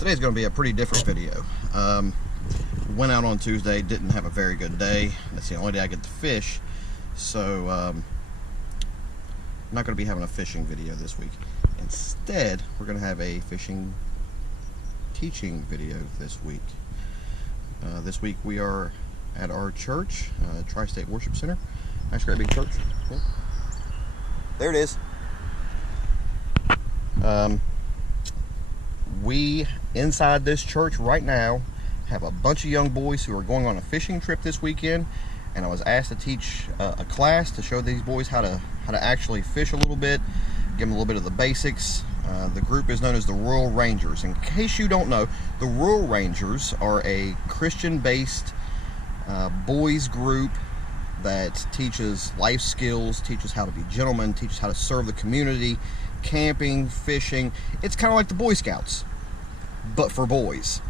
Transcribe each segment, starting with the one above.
Today's going to be a pretty different video. Went out on Tuesday, didn't have a very good day. That's the only day I get to fish, so I'm not going to be having a fishing video this week. Instead, we're going to have a fishing teaching video this week. This week we are at our church, Tri-State Worship Center. Nice great big church. Cool. There it is. We, inside this church right now, have a bunch of young boys who are going on a fishing trip this weekend, and I was asked to teach a class to show these boys how to actually fish a little bit, give them a little bit of the basics. The group is known as the Royal Rangers. In case you don't know, the Royal Rangers are a Christian-based boys group that teaches life skills, teaches how to be gentlemen, teaches how to serve the community, camping, fishing. It's kind of like the Boy Scouts, but for boys.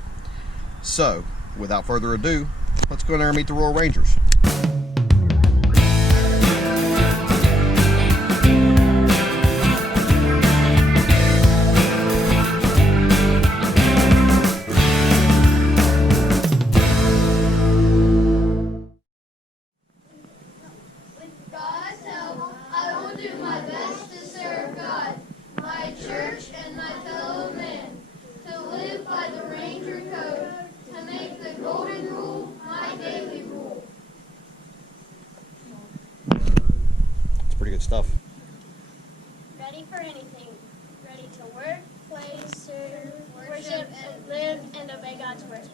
So, without further ado, let's go in there and meet the Royal Rangers. Pretty good stuff. Ready for anything. Ready to work, play, serve, worship, and live and obey God's word.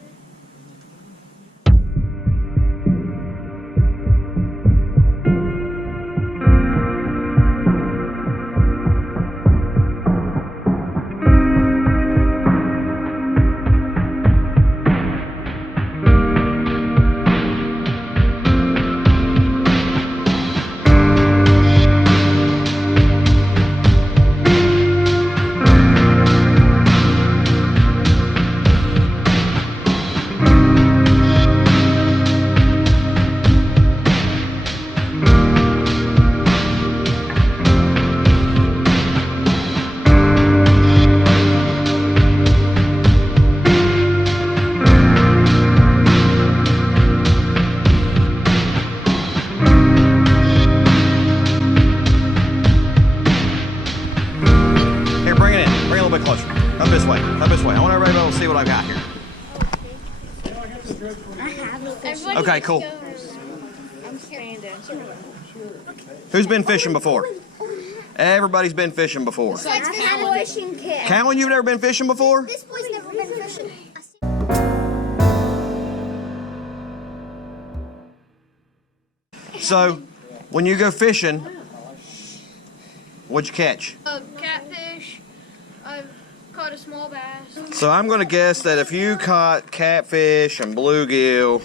Closer. Up this way. Up this way. I want everybody to be able to see what I've got here. Okay, cool. I'm standing. Who's been fishing before? Everybody's been fishing before. Besides Calvin. Fishing kit. Calvin, you've never been fishing before? This boy's never been fishing. So, when you go fishing, what'd you catch? Catfish. I've caught a small bass. So I'm going to guess that if you caught catfish and bluegill,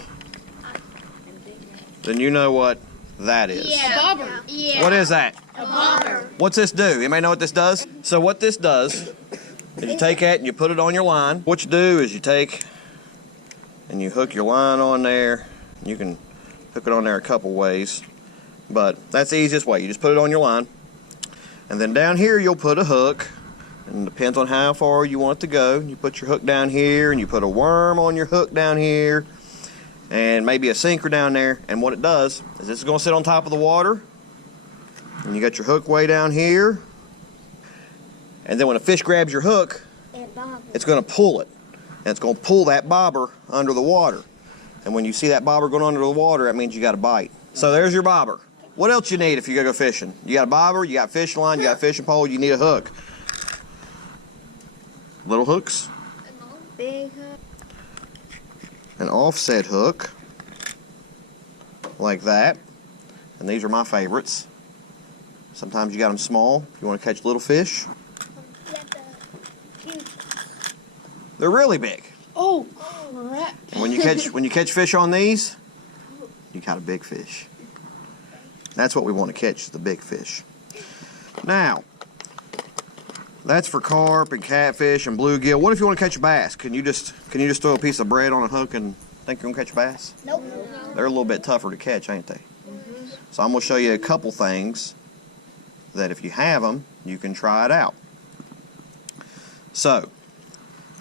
then you know what that is. Yeah. A bobber. Yeah. What is that? A bobber. What's this do? You may know what this does? So what this does is you take that and you put it on your line. What you do is you take and you hook your line on there. You can hook it on there a couple ways, but that's the easiest way. You just put it on your line, and then down here you'll put a hook. And it depends on how far you want it to go. You put your hook down here, and you put a worm on your hook down here, and maybe a sinker down there. And what it does is this is going to sit on top of the water, and you got your hook way down here. And then when a fish grabs your hook, it's going to pull it, and it's going to pull that bobber under the water. And when you see that bobber going under the water, that means you got a bite. So there's your bobber. What else you need if you go fishing? You got a bobber, you got a fishing line, you got a fishing pole, you need a hook. Little hooks, Big hook. an offset hook, like that, and these are my favorites. Sometimes you got them small if you want to catch little fish. They're really big. Oh, crap. And when you catch fish on these, you got a big fish. That's what we want to catch, the big fish. Now, that's for carp and catfish and bluegill. What if you want to catch a bass? Can you just throw a piece of bread on a hook and think you're gonna catch a bass? Nope. They're a little bit tougher to catch, ain't they? So I'm gonna show you a couple things that if you have them, you can try it out. So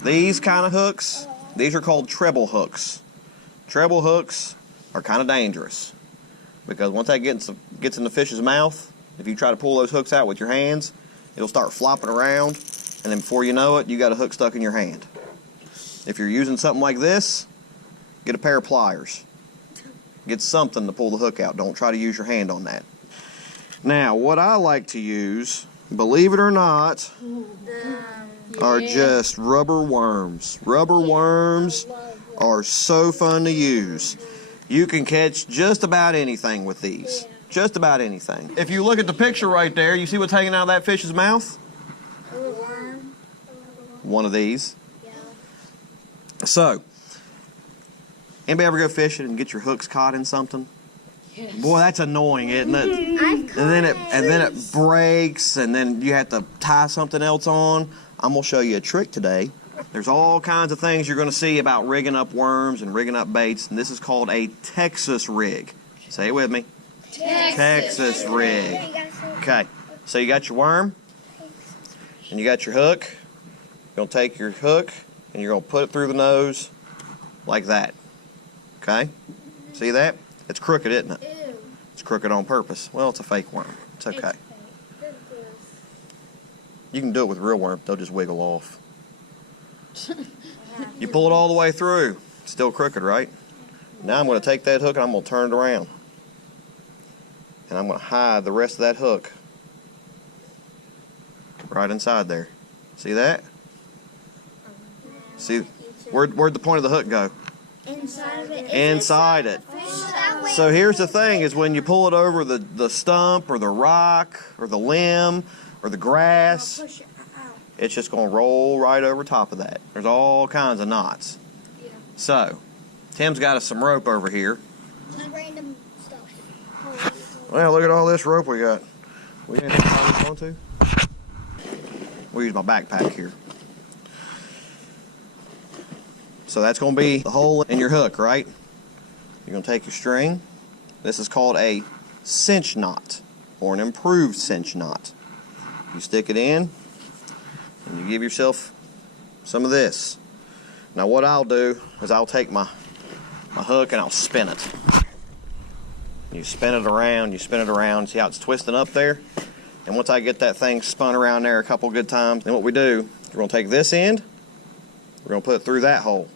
These kind of hooks, these are called treble hooks. Treble hooks are kind of dangerous because once that gets in the fish's mouth, if you try to pull those hooks out with your hands, it'll start flopping around, and then before you know it, you got a hook stuck in your hand. If you're using something like this, get a pair of pliers. Get something to pull the hook out. Don't try to use your hand on that. Now, what I like to use, believe it or not, are just rubber worms. Rubber worms are so fun to use. You can catch just about anything with these. Just about anything. If you look at the picture right there, you see what's hanging out of that fish's mouth? One of these. So, anybody ever go fishing and get your hooks caught in something? Yes. Boy, that's annoying, isn't it? And then it breaks, and then you have to tie something else on. I'm gonna show you a trick today. There's all kinds of things you're gonna see about rigging up worms and rigging up baits, and this is called a Texas rig. Say it with me. Texas rig. Okay, so you got your worm, and you got your hook. You're gonna take your hook, and you're gonna put it through the nose like that. Okay? See that? It's crooked, isn't it? Ew. It's crooked on purpose. Well, it's a fake worm. It's okay. You can do it with real worms. They'll just wiggle off. You pull it all the way through. It's still crooked, right? Now I'm going to take that hook and I'm going to turn it around. And I'm going to hide the rest of that hook right inside there. See that? See, where'd the point of the hook go? Inside of it. Inside it. So here's the thing, is when you pull it over the stump or the rock or the limb or the grass, it's just going to roll right over top of that. There's all kinds of knots. Yeah. So, Tim's got us some rope over here. Random stuff. Well, look at all this rope we got. We didn't tie this onto. We'll use my backpack here. So that's going to be the hole in your hook, right? You're going to take your string. This is called a cinch knot, or an improved cinch knot. You stick it in, and you give yourself some of this. Now what I'll do is I'll take my hook and I'll spin it. You spin it around, see how it's twisting up there? And once I get that thing spun around there a couple good times, then what we do, we're going to take this end, we're going to put it through that hole.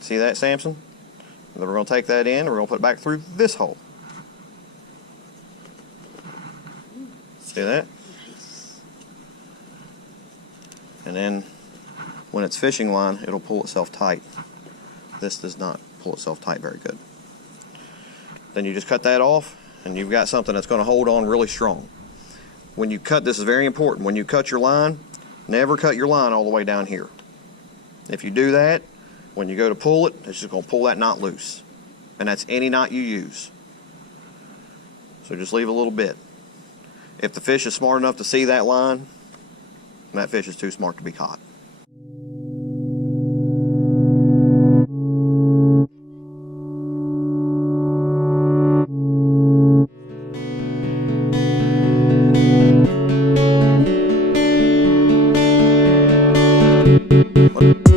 See that, Samson? And then we're going to take that in and we're going to put it back through this hole. See that? And then when it's fishing line, it'll pull itself tight. This does not pull itself tight very good. Then you just cut that off and you've got something that's going to hold on really strong. When you cut, this is very important, when you cut your line, never cut your line all the way down here. If you do that, when you go to pull it, it's just going to pull that knot loose. And that's any knot you use. So just leave a little bit. If the fish is smart enough to see that line, that fish is too smart to be caught. Look.